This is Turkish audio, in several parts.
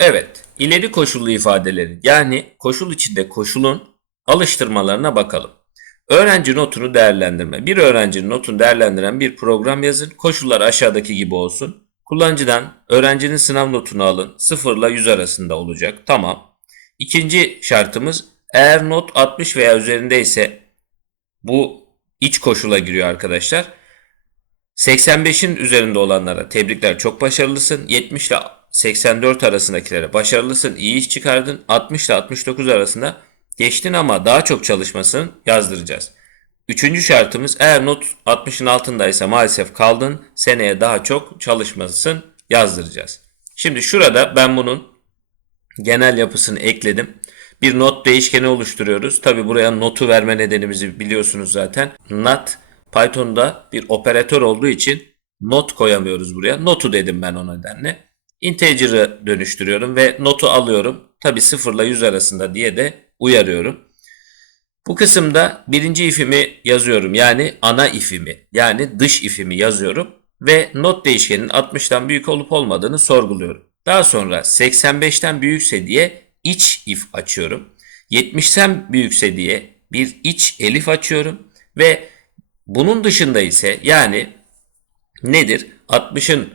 Evet, ileri koşullu ifadeleri yani koşul içinde koşulun alıştırmalarına bakalım. Öğrenci notunu değerlendirme. Bir öğrencinin notunu değerlendiren bir program yazın. Koşullar aşağıdaki gibi olsun. Kullanıcıdan öğrencinin sınav notunu alın. 0 ile 100 arasında olacak. Tamam. İkinci şartımız eğer not 60 veya üzerindeyse bu iç koşula giriyor arkadaşlar. 85'in üzerinde olanlara tebrikler çok başarılısın. 70 ile 84 arasındakilere başarılısın, iyi iş çıkardın. 60 ile 69 arasında geçtin ama daha çok çalışmasını yazdıracağız. Üçüncü şartımız eğer not 60'ın altındaysa maalesef kaldın. Seneye daha çok çalışmasın yazdıracağız. Şimdi şurada ben bunun genel yapısını ekledim. Bir not değişkeni oluşturuyoruz. Tabi buraya notu verme nedenimizi biliyorsunuz zaten. Not Python'da bir operatör olduğu için not koyamıyoruz buraya. Notu dedim ben o nedenle. Integer'ı dönüştürüyorum ve notu alıyorum. Tabi 0 ile 100 arasında diye de uyarıyorum. Bu kısımda birinci ifimi yazıyorum. Yani ana ifimi yani dış ifimi yazıyorum. Ve not değişkenin 60'tan büyük olup olmadığını sorguluyorum. Daha sonra 85'ten büyükse diye iç if açıyorum. 70'ten büyükse diye bir iç elif açıyorum. Ve bunun dışında ise yani nedir? 60'ın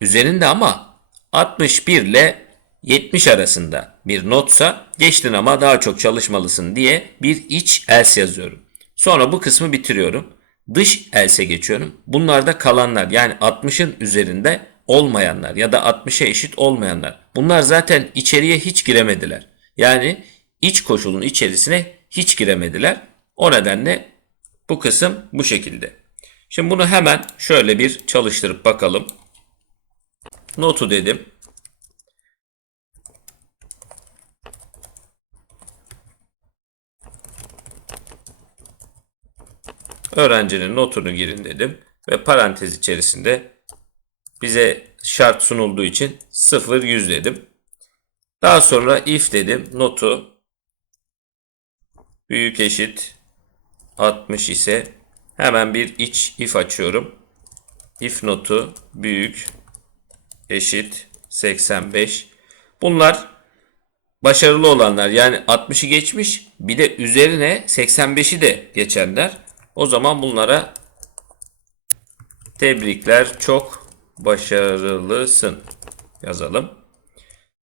üzerinde ama 61 ile 70 arasında bir notsa geçtin ama daha çok çalışmalısın diye bir iç else yazıyorum. Sonra bu kısmı bitiriyorum. Dış else geçiyorum. Bunlarda kalanlar yani 60'ın üzerinde olmayanlar ya da 60'a eşit olmayanlar. Bunlar zaten içeriye hiç giremediler. Yani iç koşulun içerisine hiç giremediler. O nedenle bu kısım bu şekilde. Şimdi bunu hemen şöyle bir çalıştırıp bakalım. Notu dedim. Öğrencinin notunu girin dedim ve parantez içerisinde bize şart sunulduğu için 0 100 dedim. Daha sonra if dedim. Notu büyük eşit 60 ise hemen bir iç if açıyorum. If notu büyük eşit 85. Bunlar başarılı olanlar yani 60'ı geçmiş bir de üzerine 85'i de geçenler. O zaman bunlara tebrikler çok başarılısın yazalım.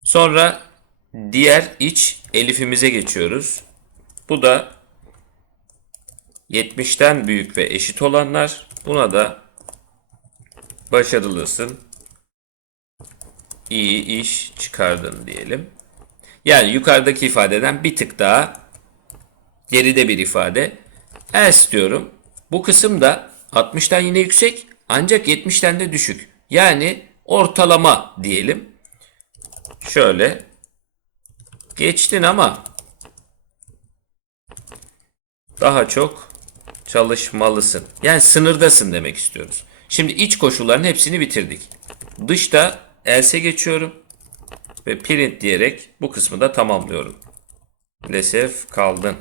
Sonra diğer iç elifimize geçiyoruz. Bu da 70'ten büyük ve eşit olanlar. Buna da başarılısın. İyi iş çıkardın diyelim. Yani yukarıdaki ifadeden bir tık daha geride bir ifade. Else diyorum. Bu kısım da 60'tan yine yüksek ancak 70'ten de düşük. Yani ortalama diyelim. Şöyle geçtin ama daha çok çalışmalısın. Yani sınırdasın demek istiyoruz. Şimdi iç koşulların hepsini bitirdik. Dışta else geçiyorum ve print diyerek bu kısmı da tamamlıyorum. Maalesef kaldın.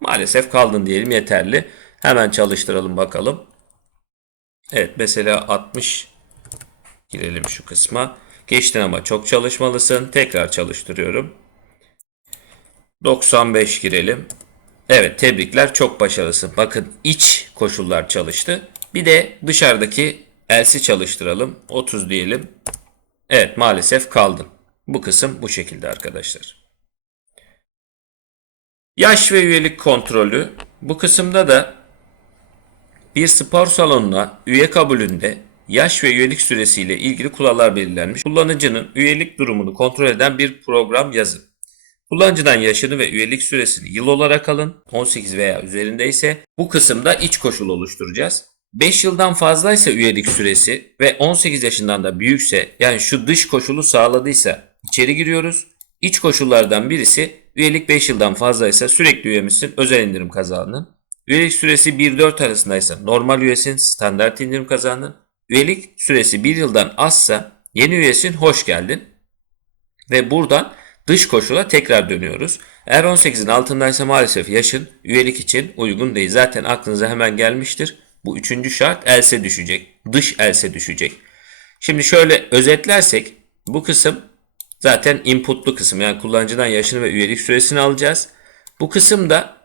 Maalesef kaldın diyelim yeterli. Hemen çalıştıralım bakalım. Evet mesela 60 girelim şu kısma. Geçtin ama çok çalışmalısın. Tekrar çalıştırıyorum. 95 girelim. Evet tebrikler çok başarılısın. Bakın iç koşullar çalıştı. Bir de dışarıdaki elsi çalıştıralım. 30 diyelim. Evet maalesef kaldın. Bu kısım bu şekilde arkadaşlar. Yaş ve üyelik kontrolü. Bu kısımda da bir spor salonuna üye kabulünde yaş ve üyelik süresiyle ilgili kurallar belirlenmiş. Kullanıcının üyelik durumunu kontrol eden bir program yazın. Kullanıcıdan yaşını ve üyelik süresini yıl olarak alın. 18 veya üzerinde ise bu kısımda iç koşul oluşturacağız. 5 yıldan fazlaysa üyelik süresi ve 18 yaşından da büyükse yani şu dış koşulu sağladıysa içeri giriyoruz. İç koşullardan birisi üyelik 5 yıldan fazlaysa sürekli üyemizsin özel indirim kazandın. Üyelik süresi 1-4 arasındaysa normal üyesin standart indirim kazandın. Üyelik süresi 1 yıldan azsa yeni üyesin hoş geldin. Ve buradan dış koşula tekrar dönüyoruz. Eğer 18'in altındaysa maalesef yaşın üyelik için uygun değil. Zaten aklınıza hemen gelmiştir. Bu üçüncü şart else düşecek. Dış else düşecek. Şimdi şöyle özetlersek bu kısım zaten inputlu kısım. Yani kullanıcıdan yaşını ve üyelik süresini alacağız. Bu kısımda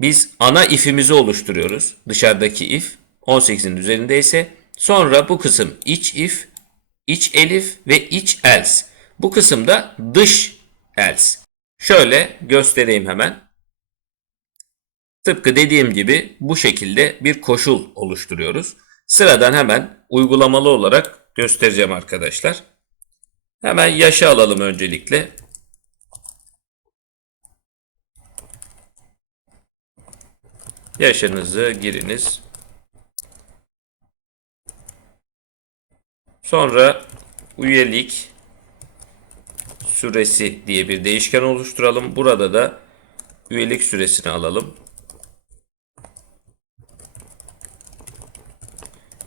biz ana if'imizi oluşturuyoruz. Dışarıdaki if 18'in üzerindeyse sonra bu kısım iç if, iç elif ve iç else. Bu kısımda dış else. Şöyle göstereyim hemen. Tıpkı dediğim gibi bu şekilde bir koşul oluşturuyoruz. Sıradan hemen uygulamalı olarak göstereceğim arkadaşlar. Hemen yaşı alalım öncelikle. Yaşınızı giriniz. Sonra üyelik süresi diye bir değişken oluşturalım. Burada da üyelik süresini alalım.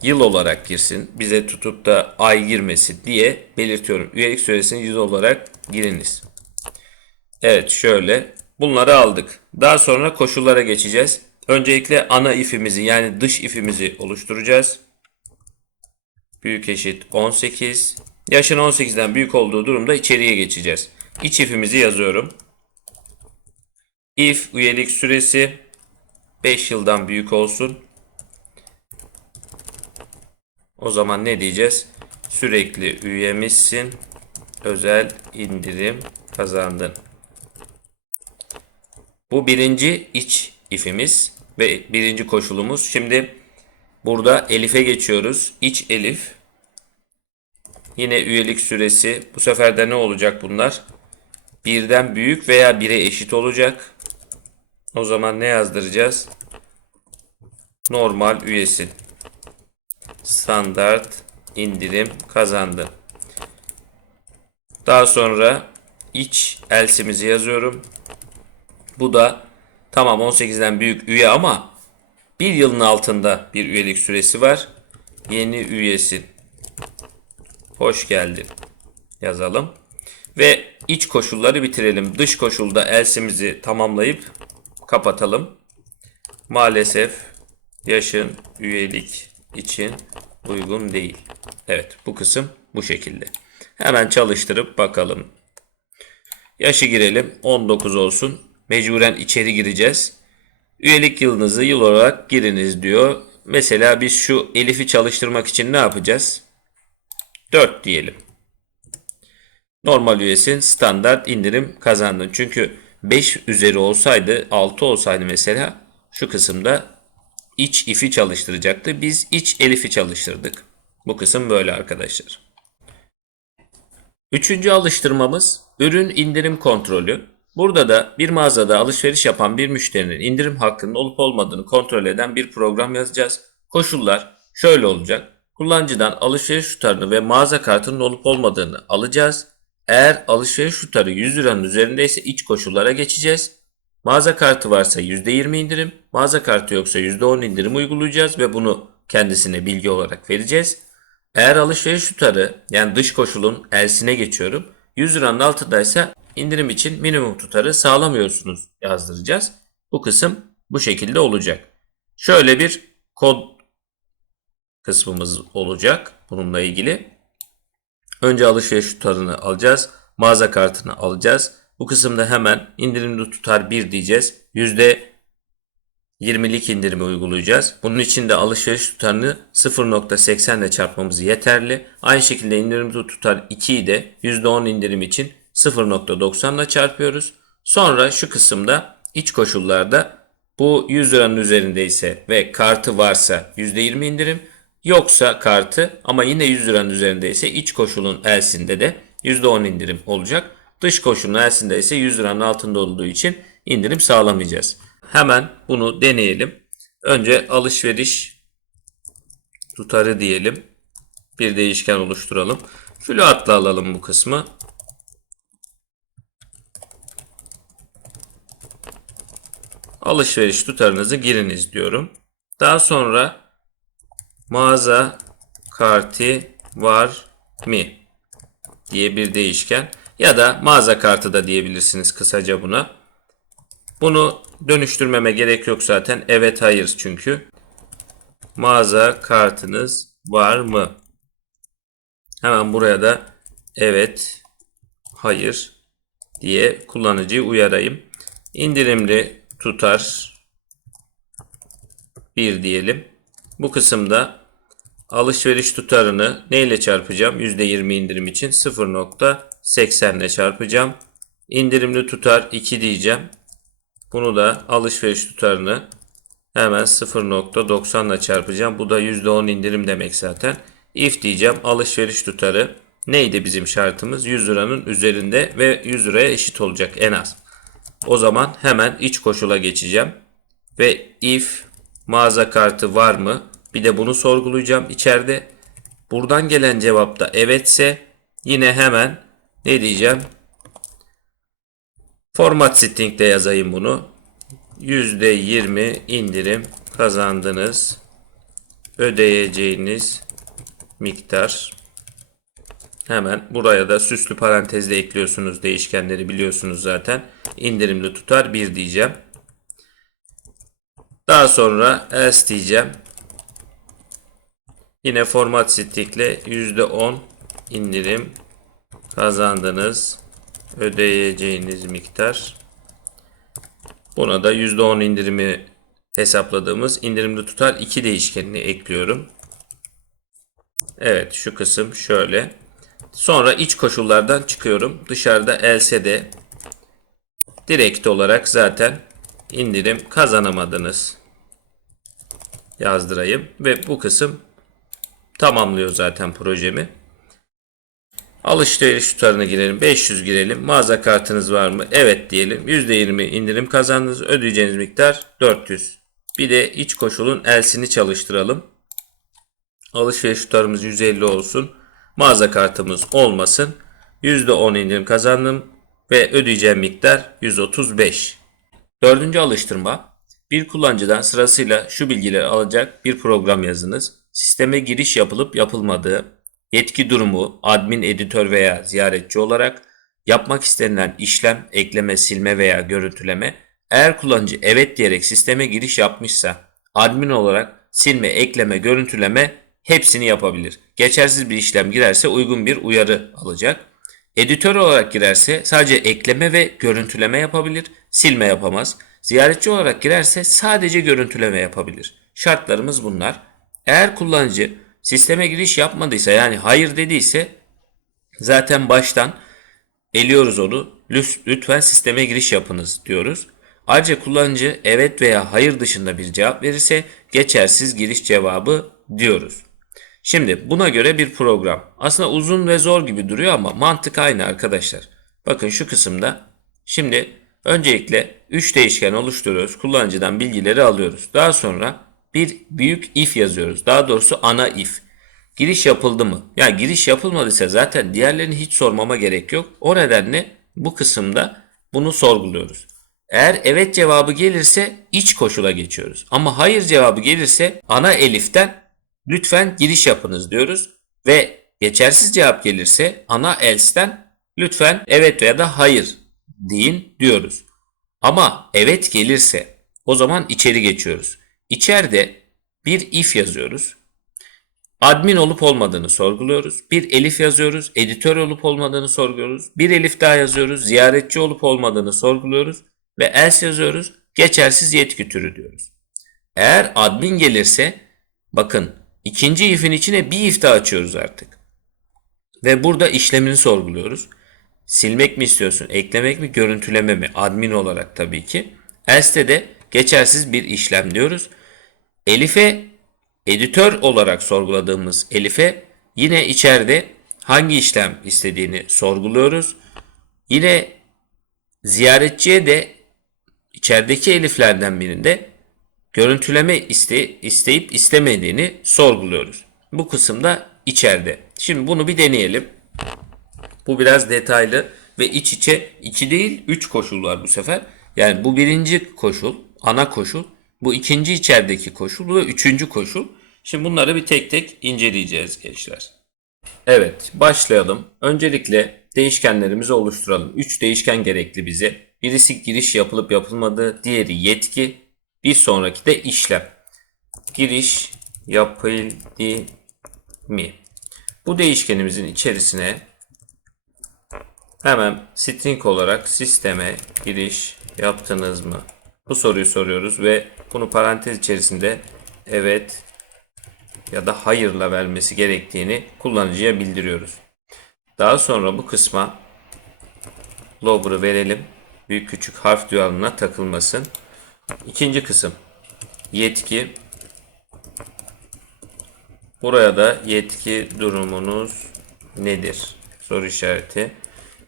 Yıl olarak girsin. Bize tutup da ay girmesi diye belirtiyorum. Üyelik süresini yıl olarak giriniz. Evet şöyle. Bunları aldık. Daha sonra koşullara geçeceğiz. Öncelikle ana ifimizi yani dış ifimizi oluşturacağız. Büyük eşit 18. Yaşın 18'den büyük olduğu durumda içeriye geçeceğiz. İç ifimizi yazıyorum. If üyelik süresi 5 yıldan büyük olsun. O zaman ne diyeceğiz? Sürekli üyemizsin. Özel indirim kazandın. Bu birinci iç ifimiz ve birinci koşulumuz. Şimdi burada elife geçiyoruz. İç elif. Yine üyelik süresi. Bu sefer de ne olacak bunlar? Birden büyük veya bire eşit olacak. O zaman ne yazdıracağız? Normal üyesin. Standart indirim kazandı. Daha sonra iç else'imizi yazıyorum. Bu da tamam 18'den büyük üye ama bir yılın altında bir üyelik süresi var. Yeni üyesin. Hoş geldin. Yazalım. Ve iç koşulları bitirelim. Dış koşulda else'imizi tamamlayıp kapatalım. Maalesef yaşın üyelik için uygun değil. Evet bu kısım bu şekilde. Hemen çalıştırıp bakalım. Yaşı girelim 19 olsun. Mecburen içeri gireceğiz. Üyelik yılınızı yıl olarak giriniz diyor. Mesela biz şu Elif'i çalıştırmak için ne yapacağız? 4 diyelim. Normal üyesin standart indirim kazandın. Çünkü 5 üzeri olsaydı 6 olsaydı mesela şu kısımda iç if'i çalıştıracaktı. Biz iç elif'i çalıştırdık. Bu kısım böyle arkadaşlar. Üçüncü alıştırmamız ürün indirim kontrolü. Burada da bir mağazada alışveriş yapan bir müşterinin indirim hakkının olup olmadığını kontrol eden bir program yazacağız. Koşullar şöyle olacak. Kullanıcıdan alışveriş tutarını ve mağaza kartının olup olmadığını alacağız. Eğer alışveriş tutarı 100 liranın üzerindeyse iç koşullara geçeceğiz. Mağaza kartı varsa %20 indirim, mağaza kartı yoksa %10 indirim uygulayacağız ve bunu kendisine bilgi olarak vereceğiz. Eğer alışveriş tutarı yani dış koşulun elsine geçiyorum. 100 liranın altındaysa indirim için minimum tutarı sağlamıyorsunuz yazdıracağız. Bu kısım bu şekilde olacak. Şöyle bir kod kısmımız olacak bununla ilgili. Önce alışveriş tutarını alacağız. Mağaza kartını alacağız. Bu kısımda hemen indirimli tutar 1 diyeceğiz. %20'lik indirimi uygulayacağız. Bunun için de alışveriş tutarını 0.80 ile çarpmamız yeterli. Aynı şekilde indirimli tutar 2'yi de %10 indirim için 0.90 ile çarpıyoruz. Sonra şu kısımda iç koşullarda bu 100 liranın üzerindeyse ve kartı varsa %20 indirim. Yoksa kartı ama yine 100 liranın üzerindeyse iç koşulun elsinde de %10 indirim olacak. Dış koşulun elsinde ise 100 liranın altında olduğu için indirim sağlamayacağız. Hemen bunu deneyelim. Önce alışveriş tutarı diyelim. Bir değişken oluşturalım. Float'la alalım bu kısmı. Alışveriş tutarınızı giriniz diyorum. Daha sonra mağaza kartı var mı diye bir değişken ya da mağaza kartı da diyebilirsiniz kısaca buna. Bunu dönüştürmeme gerek yok zaten. Evet hayır çünkü. Mağaza kartınız var mı? Hemen buraya da evet hayır diye kullanıcıyı uyarayım. İndirimli tutar 1 diyelim. Bu kısımda alışveriş tutarını neyle çarpacağım? %20 indirim için 0.80 ile çarpacağım. İndirimli tutar 2 diyeceğim. Bunu da alışveriş tutarını hemen 0.90 ile çarpacağım. Bu da %10 indirim demek zaten. If diyeceğim. Alışveriş tutarı neydi bizim şartımız? 100 liranın üzerinde ve 100 liraya eşit olacak en az. O zaman hemen iç koşula geçeceğim. Ve if mağaza kartı var mı? Bir de bunu sorgulayacağım içeride. Buradan gelen cevap da evetse yine hemen ne diyeceğim? Format string'de yazayım bunu. %20 indirim kazandınız. Ödeyeceğiniz miktar. Hemen buraya da süslü parantezle ekliyorsunuz değişkenleri biliyorsunuz zaten. İndirimli tutar 1 diyeceğim. Daha sonra else diyeceğim. Yine format string'le %10 indirim kazandınız. Ödeyeceğiniz miktar. Buna da %10 indirimi hesapladığımız indirimli tutar 2 değişkenini ekliyorum. Evet şu kısım şöyle. Sonra iç koşullardan çıkıyorum. Dışarıda else'de direkt olarak zaten indirim kazanamadınız yazdırayım ve bu kısım tamamlıyor zaten projemi. Alışveriş tutarına girelim. 500 girelim. Mağaza kartınız var mı? Evet diyelim. %20 indirim kazandınız. Ödeyeceğiniz miktar 400. Bir de iç koşulun elsini çalıştıralım. Alışveriş tutarımız 150 olsun. Mağaza kartımız olmasın. %10 indirim kazandım ve ödeyeceğim miktar 135. Dördüncü alıştırma. Bir kullanıcıdan sırasıyla şu bilgileri alacak bir program yazınız. Sisteme giriş yapılıp yapılmadığı, yetki durumu, admin, editör veya ziyaretçi olarak yapmak istenilen işlem, ekleme, silme veya görüntüleme, eğer kullanıcı evet diyerek sisteme giriş yapmışsa, admin olarak silme, ekleme, görüntüleme hepsini yapabilir. Geçersiz bir işlem girerse uygun bir uyarı alacak. Editör olarak girerse sadece ekleme ve görüntüleme yapabilir, silme yapamaz. Ziyaretçi olarak girerse sadece görüntüleme yapabilir. Şartlarımız bunlar. Eğer kullanıcı sisteme giriş yapmadıysa yani hayır dediyse zaten baştan eliyoruz onu. Lütfen sisteme giriş yapınız diyoruz. Ayrıca kullanıcı evet veya hayır dışında bir cevap verirse geçersiz giriş cevabı diyoruz. Şimdi buna göre bir program. Aslında uzun ve zor gibi duruyor ama mantık aynı arkadaşlar. Bakın şu kısımda. Şimdi öncelikle 3 değişken oluşturuyoruz. Kullanıcıdan bilgileri alıyoruz. Daha sonra bir büyük if yazıyoruz. Daha doğrusu ana if. Giriş yapıldı mı? Ya yani giriş yapılmadıysa zaten diğerlerini hiç sormama gerek yok. O nedenle bu kısımda bunu sorguluyoruz. Eğer evet cevabı gelirse iç koşula geçiyoruz. Ama hayır cevabı gelirse ana eliften lütfen giriş yapınız diyoruz. Ve geçersiz cevap gelirse ana else'ten lütfen evet veya da hayır deyin diyoruz. Ama evet gelirse o zaman içeri geçiyoruz. İçeride bir if yazıyoruz. Admin olup olmadığını sorguluyoruz. Bir elif yazıyoruz. Editör olup olmadığını sorguluyoruz. Bir elif daha yazıyoruz. Ziyaretçi olup olmadığını sorguluyoruz. Ve else yazıyoruz. Geçersiz yetki türü diyoruz. Eğer admin gelirse bakın ikinci if'in içine bir if daha açıyoruz artık. Ve burada işlemini sorguluyoruz. Silmek mi istiyorsun? Eklemek mi? Görüntüleme mi? Admin olarak tabii ki. Else'de de geçersiz bir işlem diyoruz. Elif'e editör olarak sorguladığımız Elif'e yine içeride hangi işlem istediğini sorguluyoruz. Yine ziyaretçiye de içerideki Elif'lerden birinde görüntüleme iste, isteyip istemediğini sorguluyoruz. Bu kısımda içeride. Şimdi bunu bir deneyelim. Bu biraz detaylı ve iç içe 2 değil 3 koşul var bu sefer. Yani bu birinci koşul, ana koşul. Bu ikinci içerideki koşul. Da üçüncü koşul. Şimdi bunları bir tek tek inceleyeceğiz gençler. Evet başlayalım. Öncelikle değişkenlerimizi oluşturalım. 3 değişken gerekli bize. Birisi giriş yapılıp yapılmadığı, diğeri yetki, bir sonraki de işlem. Giriş yapıldı mi? Bu değişkenimizin içerisine Hemen string olarak sisteme giriş yaptınız mı? Bu soruyu soruyoruz ve bunu parantez içerisinde evet ya da hayırla vermesi gerektiğini kullanıcıya bildiriyoruz. Daha sonra bu kısma logger'ı verelim. Büyük küçük harf duyarlılığına takılmasın. İkinci kısım yetki. Buraya da yetki durumunuz nedir? Soru işareti.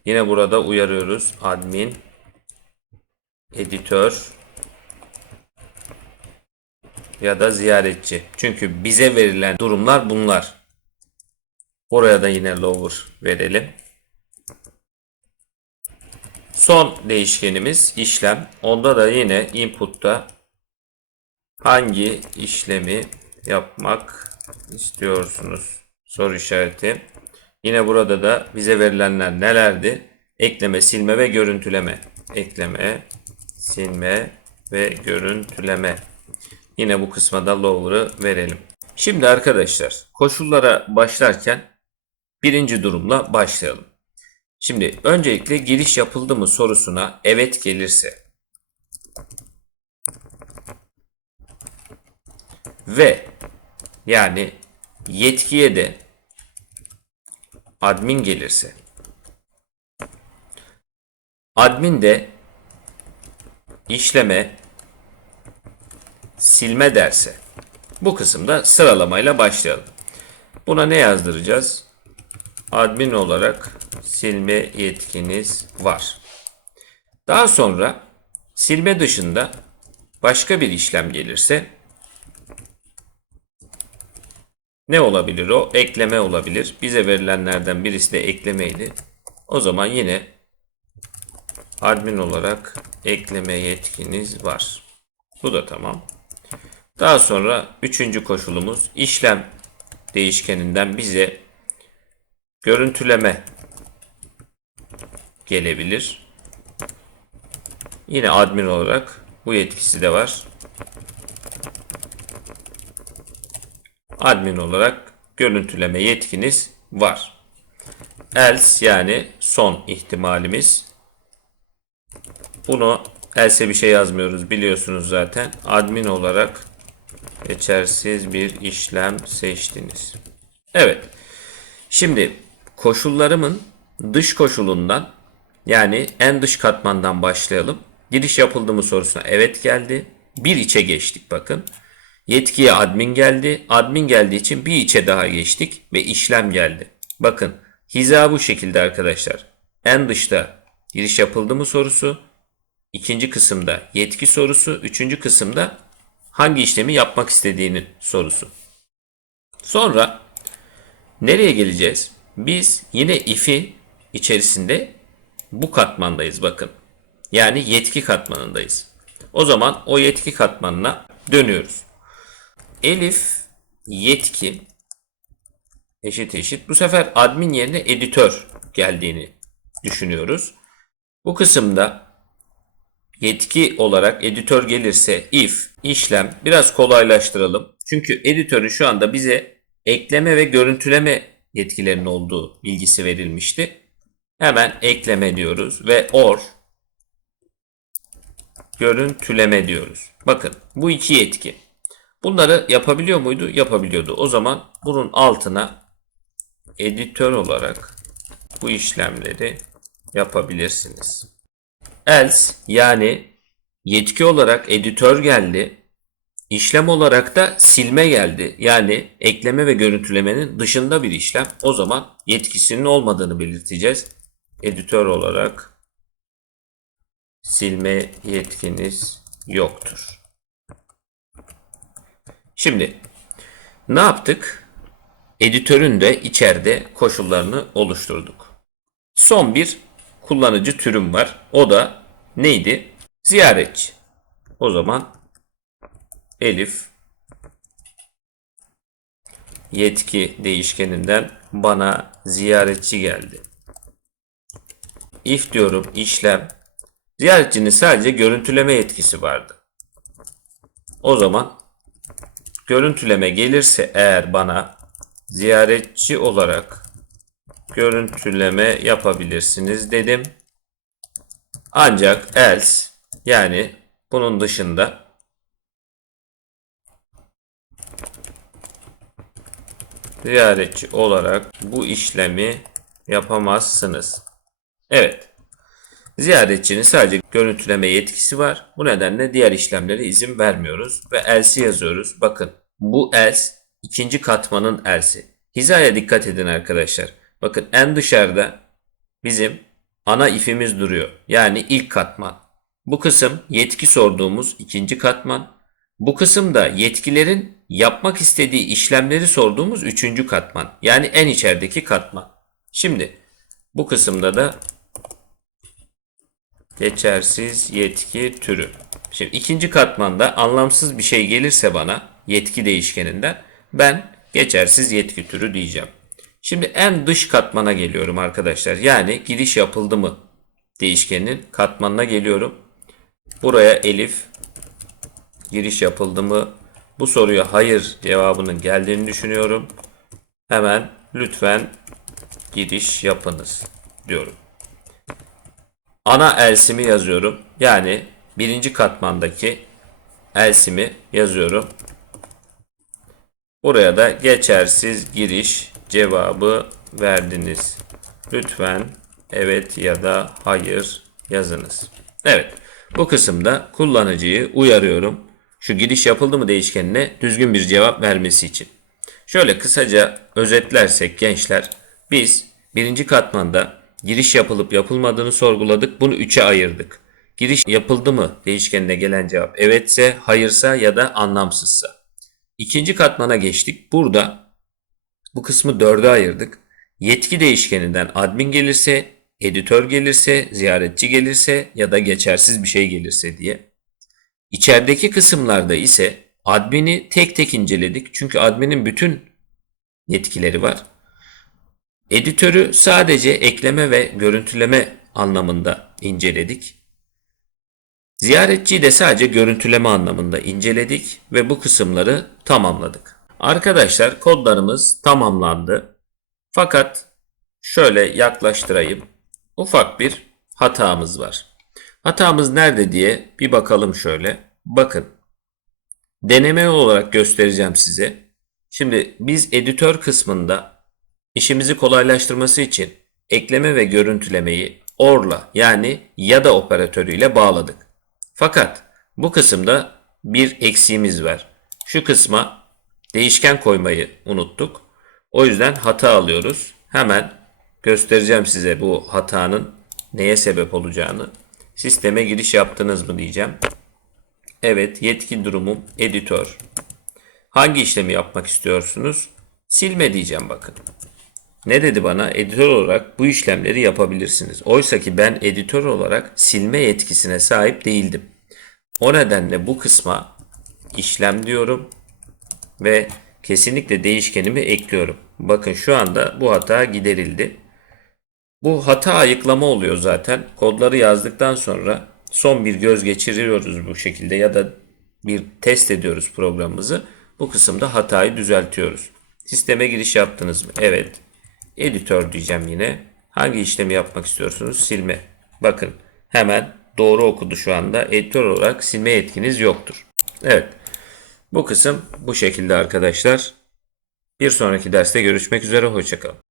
Yine burada uyarıyoruz. Admin, editör ya da ziyaretçi. Çünkü bize verilen durumlar bunlar. Oraya da yine lower verelim. Son değişkenimiz işlem. Onda da yine input'ta hangi işlemi yapmak istiyorsunuz? Soru işareti. Yine burada da bize verilenler nelerdi? Ekleme, silme ve görüntüleme. Ekleme, silme ve görüntüleme. Yine bu kısma da lower'ı verelim. Şimdi arkadaşlar koşullara başlarken birinci durumla başlayalım. Şimdi öncelikle giriş yapıldı mı sorusuna evet gelirse ve yani yetkiye de admin gelirse admin de işleme silme derse bu kısımda sıralamayla başlayalım. Buna ne yazdıracağız? Admin olarak silme yetkiniz var. Daha sonra silme dışında başka bir işlem gelirse ne olabilir o? Ekleme olabilir. Bize verilenlerden birisi de eklemeydi. O zaman yine admin olarak ekleme yetkiniz var. Bu da tamam. Daha sonra üçüncü koşulumuz işlem değişkeninden bize görüntüleme gelebilir. Yine admin olarak bu yetkisi de var. Admin olarak görüntüleme yetkiniz var. Else yani son ihtimalimiz. Bunu else bir şey yazmıyoruz biliyorsunuz zaten. Admin olarak geçersiz bir işlem seçtiniz. Evet. Şimdi koşullarımın dış koşulundan yani en dış katmandan başlayalım. Giriş yapıldı mı sorusuna evet geldi. Bir içe geçtik bakın. Yetkiye admin geldi. Admin geldiği için bir içe daha geçtik ve işlem geldi. Bakın hiza bu şekilde arkadaşlar. En dışta giriş yapıldı mı sorusu. ikinci kısımda yetki sorusu. Üçüncü kısımda hangi işlemi yapmak istediğinin sorusu. Sonra nereye geleceğiz? Biz yine if'i içerisinde bu katmandayız bakın. Yani yetki katmanındayız. O zaman o yetki katmanına dönüyoruz. Elif yetki eşit eşit. Bu sefer admin yerine editör geldiğini düşünüyoruz. Bu kısımda yetki olarak editör gelirse if işlem biraz kolaylaştıralım. Çünkü editörün şu anda bize ekleme ve görüntüleme yetkilerinin olduğu bilgisi verilmişti. Hemen ekleme diyoruz ve or görüntüleme diyoruz. Bakın bu iki yetki. Bunları yapabiliyor muydu? Yapabiliyordu. O zaman bunun altına editör olarak bu işlemleri yapabilirsiniz. Else yani yetki olarak editör geldi. İşlem olarak da silme geldi. Yani ekleme ve görüntülemenin dışında bir işlem. O zaman yetkisinin olmadığını belirteceğiz. Editör olarak silme yetkiniz yoktur. Şimdi ne yaptık? Editörün de içeride koşullarını oluşturduk. Son bir kullanıcı türüm var. O da neydi? Ziyaretçi. O zaman Elif yetki değişkeninden bana ziyaretçi geldi. If diyorum işlem. Ziyaretçinin sadece görüntüleme yetkisi vardı. O zaman görüntüleme gelirse eğer bana ziyaretçi olarak görüntüleme yapabilirsiniz dedim. Ancak else yani bunun dışında ziyaretçi olarak bu işlemi yapamazsınız. Evet. Ziyaretçinin sadece görüntüleme yetkisi var. Bu nedenle diğer işlemlere izin vermiyoruz ve else'i yazıyoruz. Bakın bu else ikinci katmanın else'i. Hizaya dikkat edin arkadaşlar. Bakın en dışarıda bizim ana ifimiz duruyor. Yani ilk katman. Bu kısım yetki sorduğumuz ikinci katman. Bu kısımda yetkilerin yapmak istediği işlemleri sorduğumuz üçüncü katman. Yani en içerideki katman. Şimdi bu kısımda da geçersiz yetki türü. Şimdi ikinci katmanda anlamsız bir şey gelirse bana yetki değişkeninden ben geçersiz yetki türü diyeceğim. Şimdi en dış katmana geliyorum arkadaşlar. Yani giriş yapıldı mı değişkenin katmanına geliyorum. Buraya elif giriş yapıldı mı? Bu soruya hayır cevabının geldiğini düşünüyorum. Hemen lütfen giriş yapınız diyorum. Ana elsimi yazıyorum. Yani birinci katmandaki elsimi yazıyorum. Buraya da geçersiz giriş cevabı verdiniz. Lütfen evet ya da hayır yazınız. Evet. Bu kısımda kullanıcıyı uyarıyorum. Şu giriş yapıldı mı değişkenine düzgün bir cevap vermesi için. Şöyle kısaca özetlersek gençler biz birinci katmanda giriş yapılıp yapılmadığını sorguladık. Bunu üçe ayırdık. Giriş yapıldı mı değişkenine gelen cevap evetse, hayırsa ya da anlamsızsa. İkinci katmana geçtik. Burada bu kısmı dörde ayırdık. Yetki değişkeninden admin gelirse, editör gelirse, ziyaretçi gelirse ya da geçersiz bir şey gelirse diye. İçerideki kısımlarda ise admini tek tek inceledik. Çünkü adminin bütün yetkileri var. Editörü sadece ekleme ve görüntüleme anlamında inceledik. Ziyaretçiyi de sadece görüntüleme anlamında inceledik ve bu kısımları tamamladık. Arkadaşlar kodlarımız tamamlandı. Fakat şöyle yaklaştırayım. Ufak bir hatamız var. Hatamız nerede diye bir bakalım şöyle. Bakın. Deneme olarak göstereceğim size. Şimdi biz editör kısmında işimizi kolaylaştırması için ekleme ve görüntülemeyi or'la yani ya da operatörüyle bağladık. Fakat bu kısımda bir eksiğimiz var. Şu kısma değişken koymayı unuttuk. O yüzden hata alıyoruz. Hemen göstereceğim size bu hatanın neye sebep olacağını. Sisteme giriş yaptınız mı diyeceğim. Evet, yetki durumum editör. Hangi işlemi yapmak istiyorsunuz? Silme diyeceğim bakın. Ne dedi bana? Editör olarak bu işlemleri yapabilirsiniz. Oysa ki ben editör olarak silme yetkisine sahip değildim. O nedenle bu kısma işlem diyorum ve kesinlikle değişkenimi ekliyorum. Bakın şu anda bu hata giderildi. Bu hata ayıklama oluyor zaten. Kodları yazdıktan sonra son bir göz geçiriyoruz bu şekilde ya da bir test ediyoruz programımızı. Bu kısımda hatayı düzeltiyoruz. Sisteme giriş yaptınız mı? Evet. Editör diyeceğim yine. Hangi işlemi yapmak istiyorsunuz? Silme. Bakın hemen doğru okudu şu anda. Editör olarak silme yetkiniz yoktur. Evet. Bu kısım bu şekilde arkadaşlar. Bir sonraki derste görüşmek üzere. Hoşçakalın.